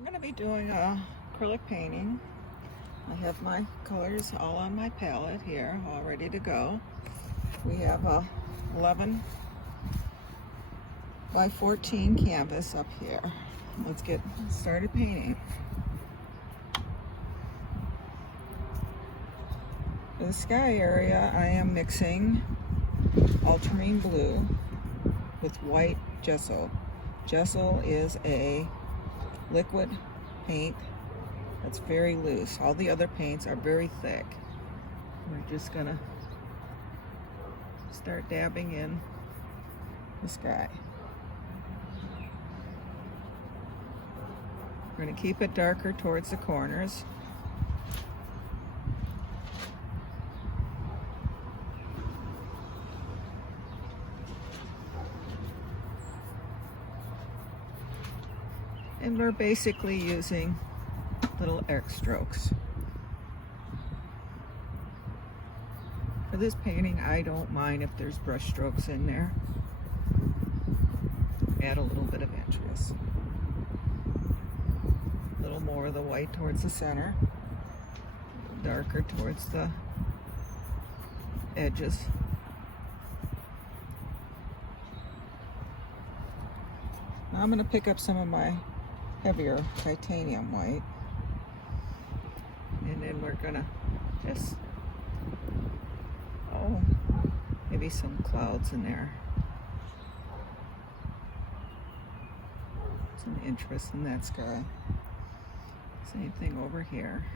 I'm going to be doing a acrylic painting. I have my colors all on my palette here, all ready to go. We have a 11 by 14 canvas up here. Let's get started painting. For the sky area, I am mixing ultramarine blue with white gesso. Gesso is a liquid paint that's very loose. All the other paints are very thick. We're just gonna start dabbing in the sky. We're gonna keep it darker towards the corners. And we're basically using little arc strokes. For this painting, I don't mind if there's brush strokes in there. Add a little bit of interest. A little more of the white towards the center, darker towards the edges. Now I'm going to pick up some of my heavier titanium white, and then we're gonna just maybe some clouds in there, some interest in that sky. Same thing over here,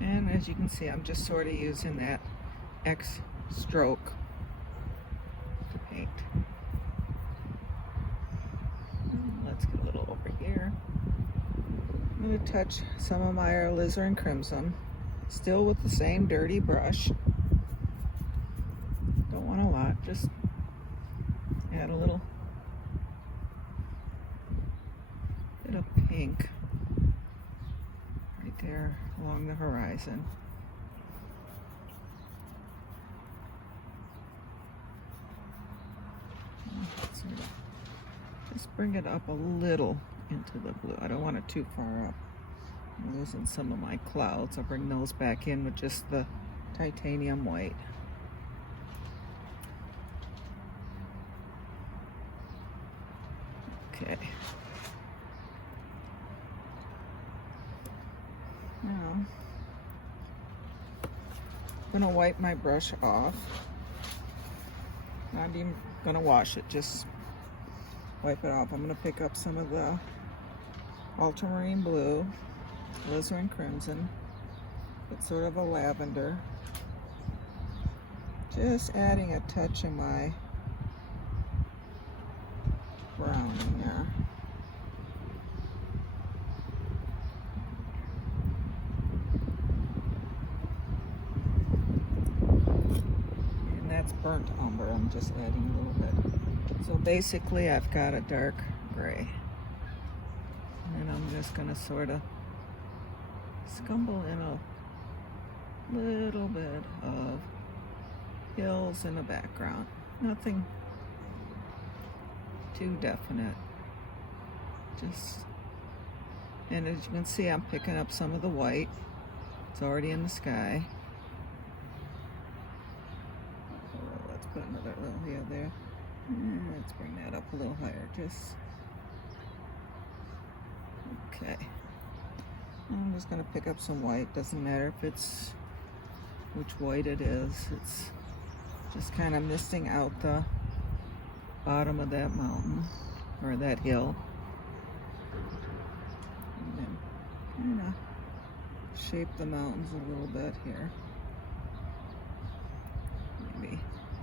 and as you can see, I'm just sort of using that X stroke to paint. Let's get a little over here. I'm going to touch some of my alizarin crimson, still with the same dirty brush. Don't want a lot, just add a little bit of pink right there along the horizon. Just bring it up a little into the blue. I don't want it too far up. I'm losing some of my clouds. I'll bring those back in with just the titanium white. Okay. Now, I'm gonna wipe my brush off. Not even gonna wash it, just wipe it off. I'm going to pick up some of the ultramarine blue, alizarin crimson. It's sort of a lavender. Just adding a touch of my brown in there. And that's burnt umber. I'm just adding a little bit. So basically I've got a dark gray, and I'm just going to sort of scumble in a little bit of hills in the background. Nothing too definite. Just, and as you can see, I'm picking up some of the white. It's already in the sky. Let's put another little here there. Let's bring that up a little higher, just okay. I'm just going to pick up some white. Doesn't matter if it's which white it is. It's just kind of misting out the bottom of that mountain or that hill, and then kind of shape the mountains a little bit here.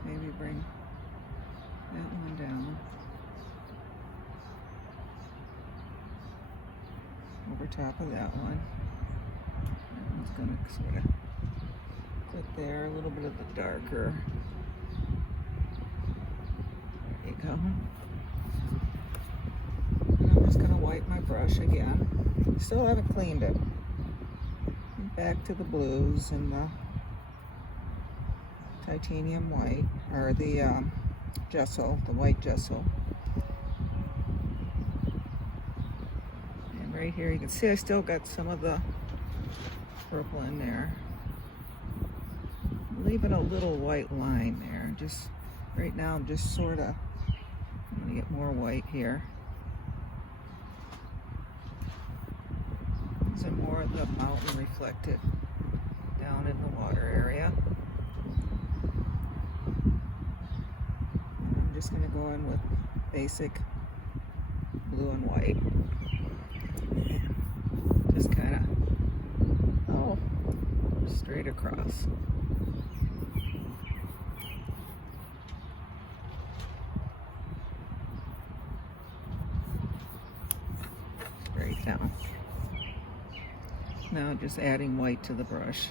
Maybe bring that one down over top of that one. That one's going to sort of put there a little bit of the darker. There you go. And I'm just going to wipe my brush again. Still haven't cleaned it. And back to the blues and the titanium white, or the gesso, the white gesso. right here, you can see I still got some of the purple in there. Leaving a little white line there. Just right now I'm just sort of, I'm gonna get more white here. These are more of the mountain reflected down in the water area. And I'm just gonna go in with basic blue and white. Just kind of, oh, straight across. Straight down. Now just adding white to the brush,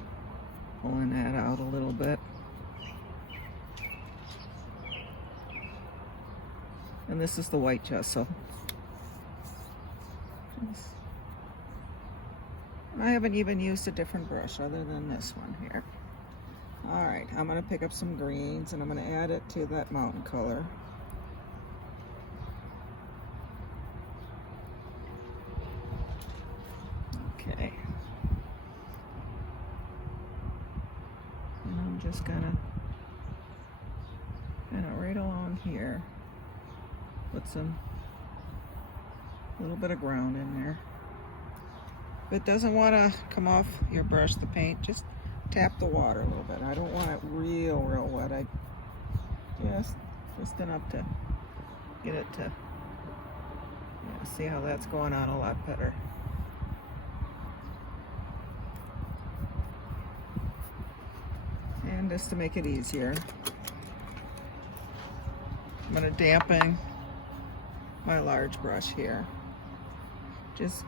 pulling that out a little bit. And this is the white gesso. I haven't even used a different brush other than this one here. All right, I'm gonna pick up some greens and I'm gonna add it to that mountain color. Okay. And I'm just gonna kind of right along here put some little bit of ground in there. If it doesn't want to come off your brush, the paint, just tap the water a little bit. I don't want it real wet. I just enough to get it to, see how that's going on a lot better. And just to make it easier, I'm going to dampen my large brush here. Just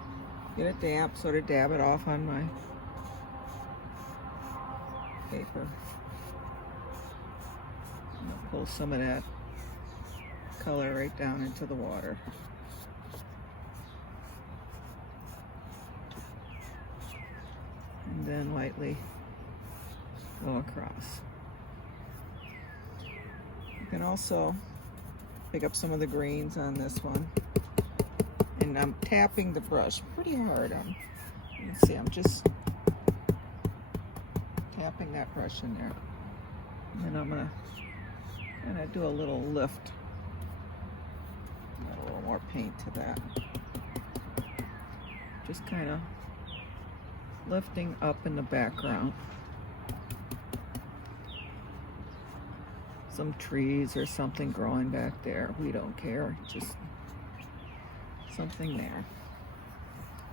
get it damp, sort of dab it off on my paper. And I'll pull some of that color right down into the water. And then lightly go across. You can also pick up some of the greens on this one. And I'm tapping the brush pretty hard on. You can see I'm just tapping that brush in there. And then I'm gonna kind of do a little lift. Add a little more paint to that. Just kind of lifting up in the background. Some trees or something growing back there. We don't care. Just something there.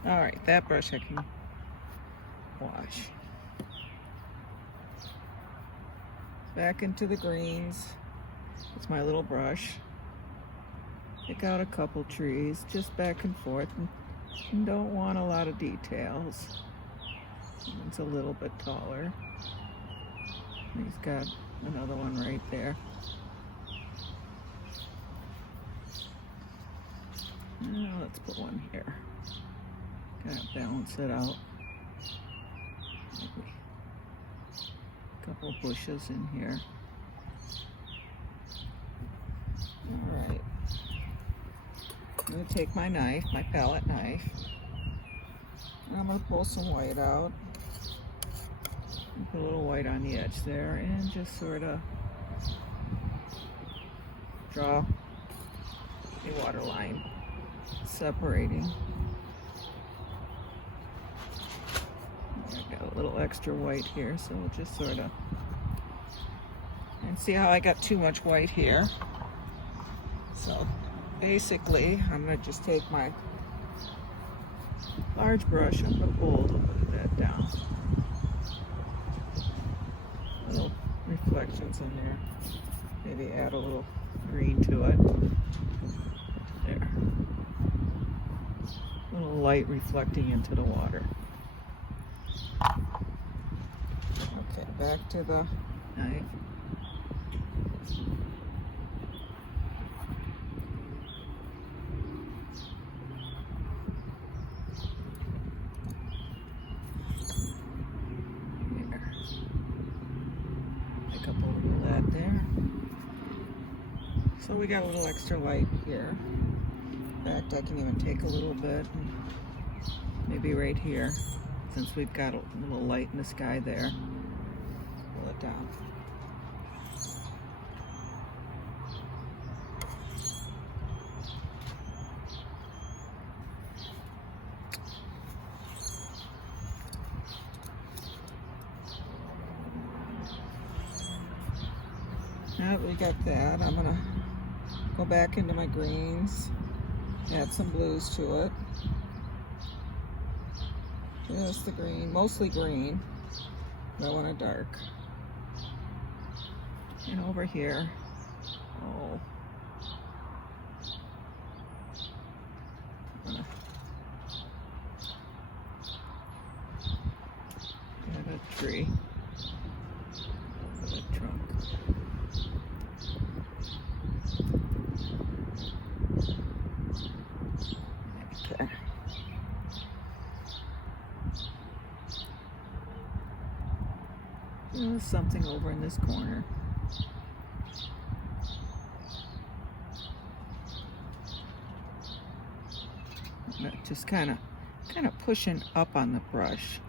All right, that brush I can wash. Back into the greens. It's my little brush. Pick out a couple trees, just back and forth, and don't want a lot of details. It's a little bit taller. He's got another one right there. Now let's put one here. Kind of balance it out. Maybe a couple bushes in here. All right. I'm going to take my knife, my palette knife, and I'm going to pull some white out. And put a little white on the edge there and just sort of draw a water line separating. I've got a little extra white here, so we'll just sort of, and see how I got too much white here. So basically, I'm going to just take my large brush and put a little bit of that down. Little reflections in there. Maybe add a little green to it. There. A little light reflecting into the water. Okay, back to the knife. So we got a little extra light here. In fact, I can even take a little bit and maybe right here, since we've got a little light in the sky there. Pull it down. Now that we got that, I'm gonna go back into my greens, add some blues to it. Just the green, mostly green, but I want a dark. And over here, oh, I'm gonna add a tree over the trunk. Okay. There's something over in this corner. Just kind of pushing up on the brush.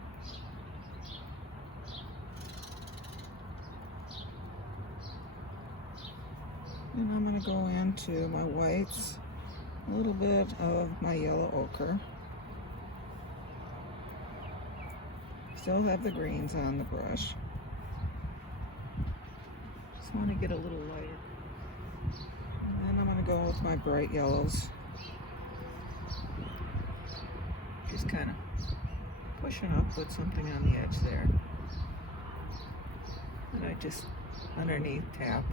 And I'm going to go into my whites, a little bit of my yellow ochre. Still have the greens on the brush. Just want to get a little lighter. And then I'm going to go with my bright yellows. Just kind of pushing up with something on the edge there. And I just underneath tap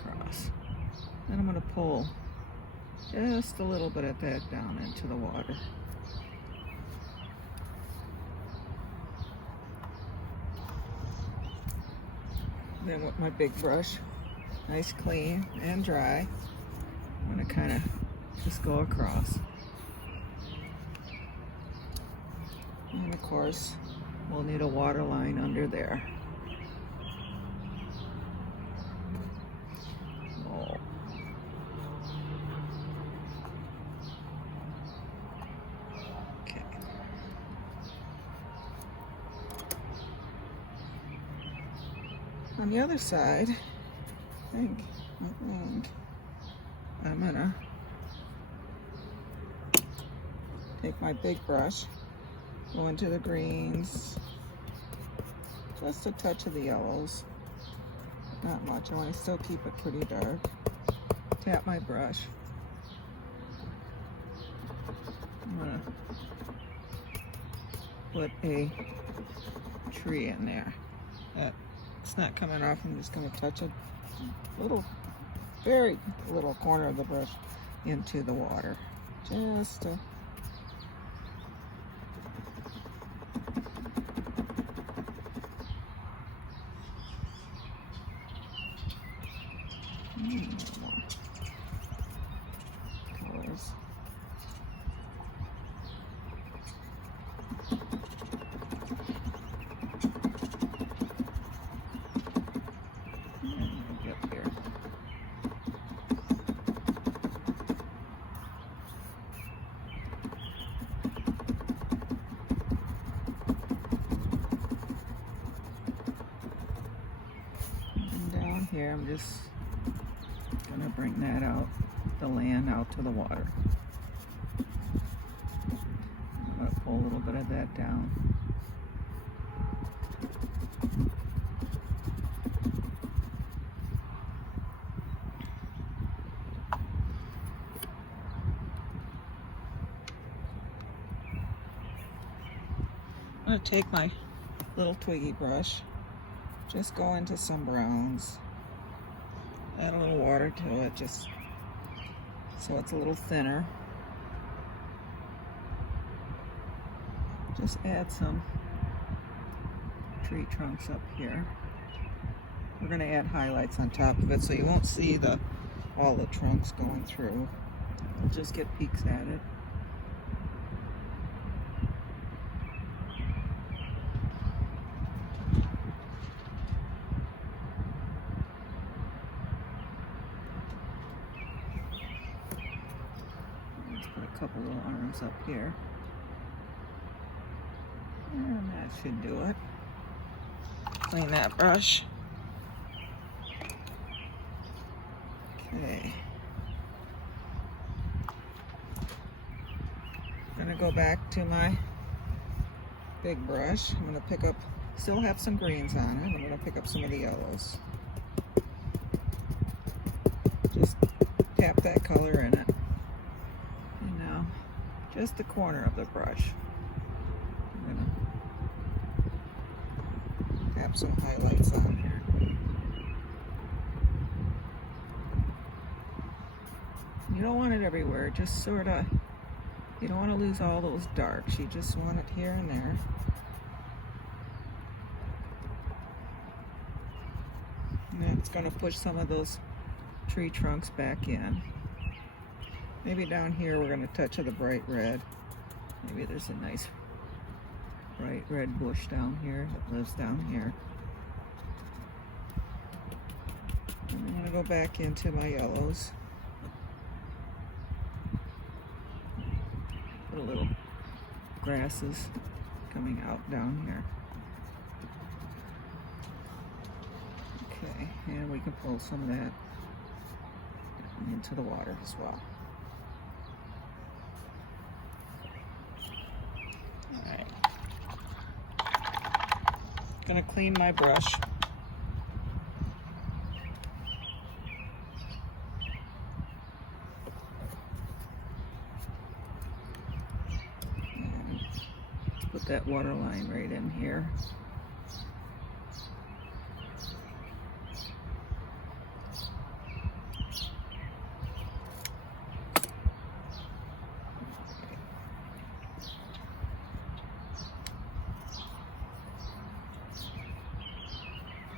across. Then I'm going to pull just a little bit of that down into the water. Then with my big brush, nice clean and dry, I'm going to kind of just go across. And of course, we'll need a water line under there. Oh. Okay. On the other side, I think I'm gonna take my big brush, go into the greens, just a touch of the yellows, not much. I want to still keep it pretty dark. Tap my brush. I'm gonna put a tree in there. It's not coming off. I'm just going to touch a little, very little corner of the brush into the water. Just to colors. Up here. And down here, I'm just going to bring that out, the land out to the water. I'm going to pull a little bit of that down. I'm going to take my little twiggy brush, just go into some browns, add a little water to it, just so it's a little thinner. Just add some tree trunks up here. We're going to add highlights on top of it so you won't see all the trunks going through. We'll just get peeks at it. Let's put a couple little arms up here. And that should do it. Clean that brush. Okay. I'm gonna go back to my big brush. I'm gonna pick up, still have some greens on it. I'm gonna pick up some of the yellows. Just tap that color in it. And now, just the corner of the brush. I'm gonna tap some highlights on here. You don't want it everywhere, just sort of, you don't want to lose all those darks. You just want it here and there. And it's going to push some of those tree trunks back in. Maybe down here we're going to touch of the bright red. Maybe there's a nice bright red bush down here that lives down here. And I'm going to go back into my yellows. Put a little grasses coming out down here. Okay, and we can pull some of that into the water as well. Alright. Gonna clean my brush. And put that water line right in here.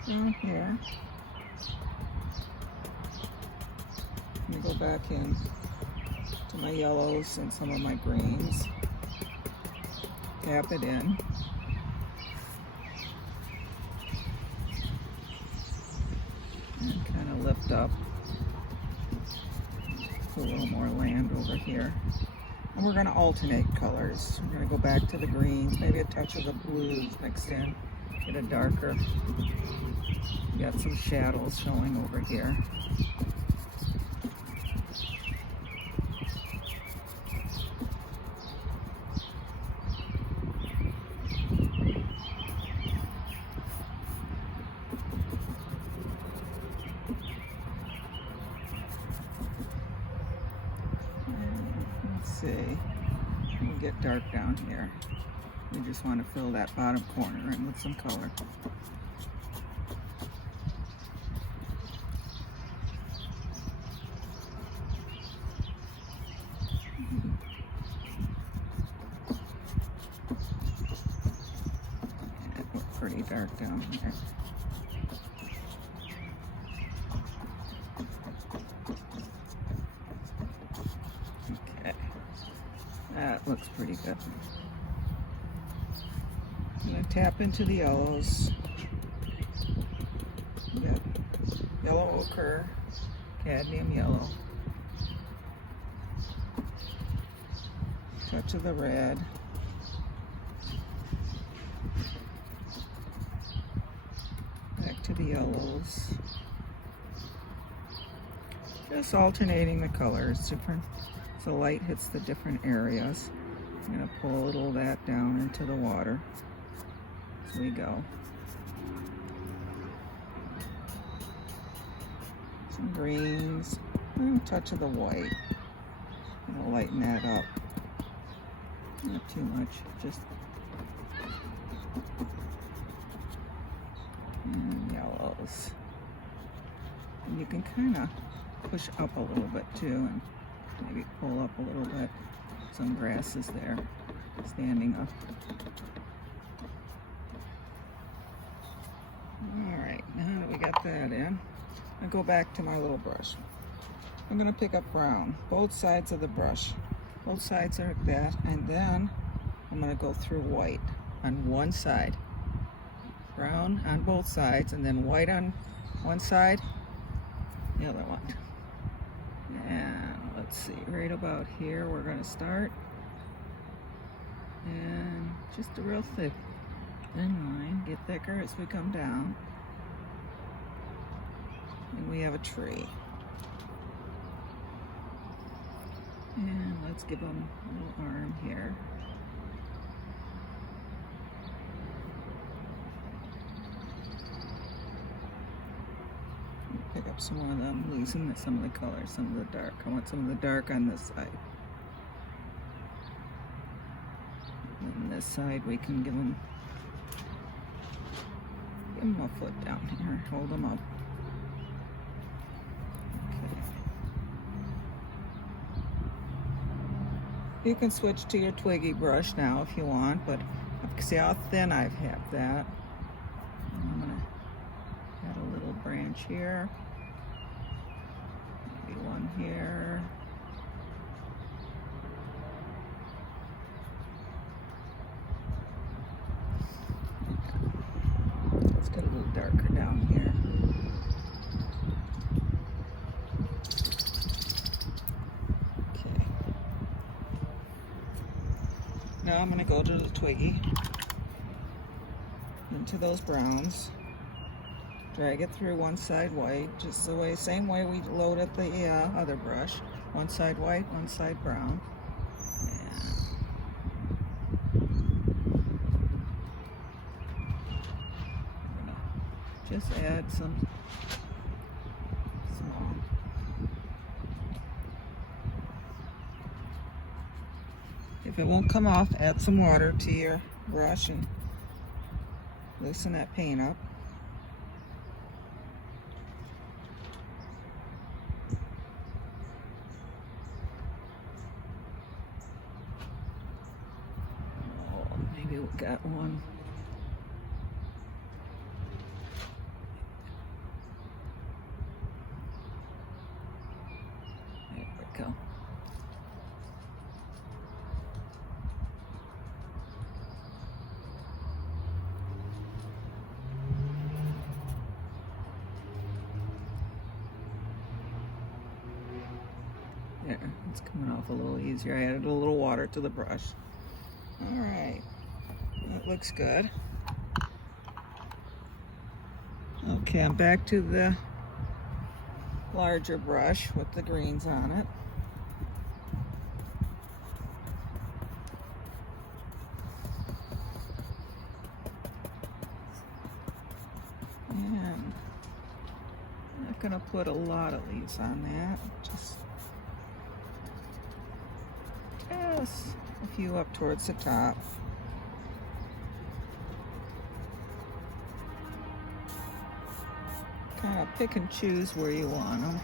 Down here, I'm going to go back in to my yellows and some of my greens, tap it in, and kind of lift up, put a little more land over here. And we're going to alternate colors. We're going to go back to the greens, maybe a touch of the blues mixed in, get a darker. We got some shadows showing over here. Let's see, we'll get dark down here. We just want to fill that bottom corner in with some color. Pretty dark down here. Okay, that looks pretty good. I'm going to tap into the yellows. We got yellow ochre, cadmium yellow, touch of the red. To the yellows, just alternating the colors, different, so light hits the different areas. I'm going to pull a little of that down into the water as we go. Some greens, and a touch of the white. I'm going to lighten that up, not too much, just and yellows. And you can kind of push up a little bit too, and maybe pull up a little bit. Some grasses there, standing up. Alright, now that we got that in, I'll go back to my little brush. I'm going to pick up brown, both sides of the brush. Both sides are like that, and then I'm going to go through white on one side. Brown on both sides, and then white on one side, the other one. And let's see, right about here we're going to start, and just a real Thin line, get thicker as we come down. And we have a tree. And let's give him a little arm here. Pick up some more of them, losing some of the color, some of the dark. I want some of the dark on this side. And this side we can give him a foot down here. Hold him up. Okay. You can switch to your twiggy brush now if you want, but see how thin I have that. And I'm gonna add a little branch here. Maybe one here. Let's get a little darker down here. Okay. Now I'm going to go to the twiggy, into those browns, drag it through one side white, just the way, same way we loaded the other brush. One side white, one side brown. Just add some small. If it won't come off, add some water to your brush and loosen that paint up. Oh, maybe we got one. Go. There, it's coming off a little easier. I added a little water to the brush. All right, that looks good. Okay, I'm back to the larger brush with the greens on it. And I'm not going to put a lot of leaves on that, just a few up towards the top. Kind of pick and choose where you want them.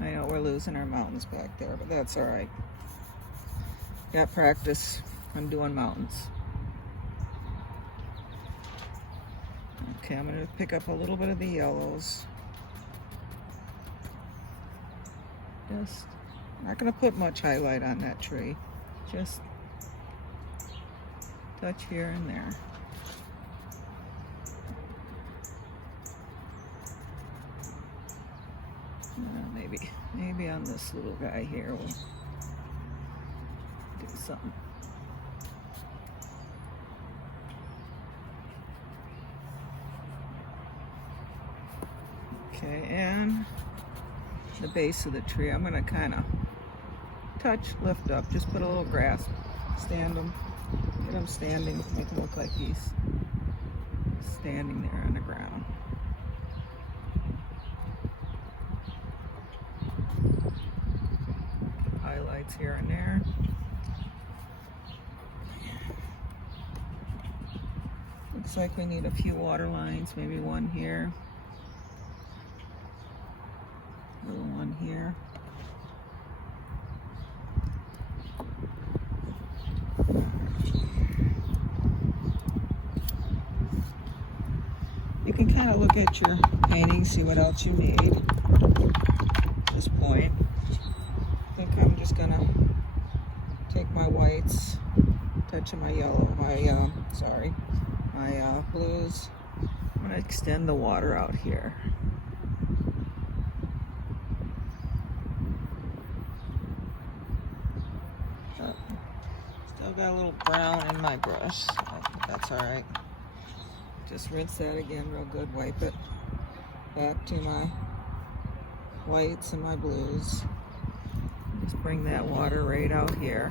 I know we're losing our mountains back there, but that's all right. Got practice on doing mountains. Okay, I'm going to pick up a little bit of the yellows. Just, I'm not going to put much highlight on that tree. Just touch here and there. Maybe on this little guy here we'll do something. Okay, and the base of the tree, I'm going to kind of touch, lift up, just put a little grass, stand them, get them standing, make them look like he's standing there on the ground. Highlights here and there. Looks like we need a few water lines, maybe one here. Little one here. You can kind of look at your painting, see what else you need at this point. I think I'm just gonna take my whites, touching my yellow, my blues. I'm gonna extend the water out here. Yep. Still got a little brown in my brush, so that's alright. Just rinse that again real good, wipe it back to my whites and my blues. Just bring that water right out here.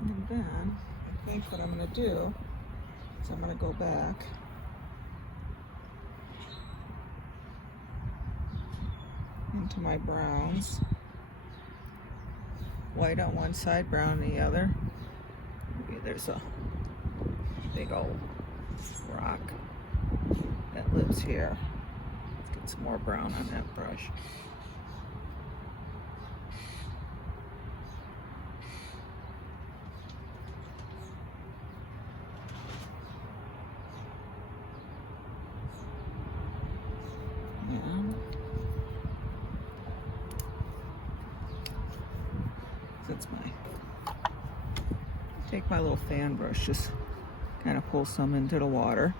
And then I think what I'm going to do is I'm going to go back into my browns. White on one side, brown on the other. Maybe there's a big old rock that lives here. Let's get some more brown on that brush. And that's take my little fan brush, just kind of pull some into the water.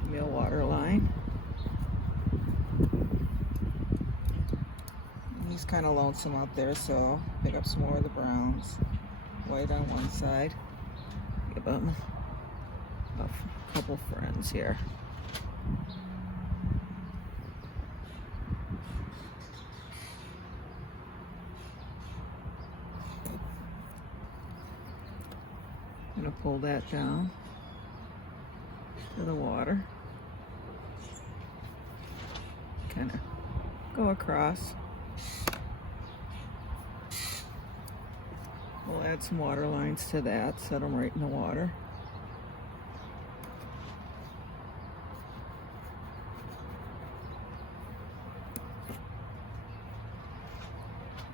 Give me a water line. He's kind of lonesome out there, so I'll pick up some more of the browns. White on one side. Give him a couple friends here. I'm going to pull that down to the water. Kind of go across. We'll add some water lines to that, set them right in the water.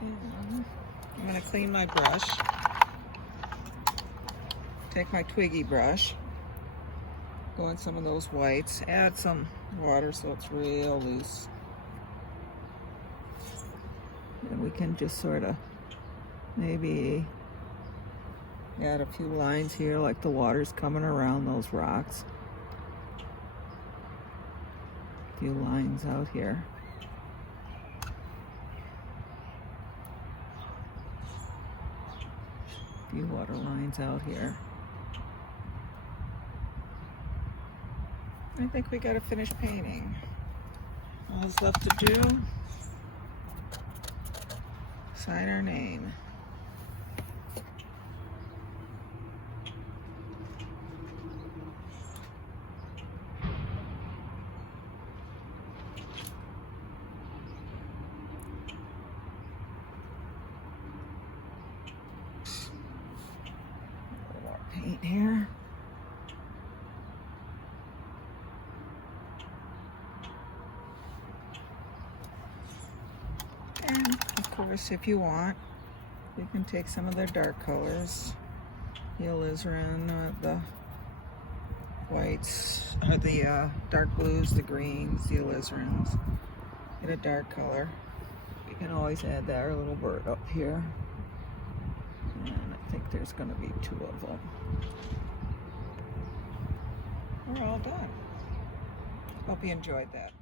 And I'm going to clean my brush. Take my twiggy brush, go on some of those whites, add some water so it's real loose. And we can just sort of maybe add a few lines here, like the water's coming around those rocks. A few lines out here. A few water lines out here. I think we got to finish painting. All that's left to do, sign our name. A little more paint here. And of course, if you want, you can take some of their dark colors, the alizarin, the whites, or the dark blues, the greens, the alizarins. Get a dark color. You can always add that our little bird up here. And I think there's going to be 2 of them. We're all done. Hope you enjoyed that.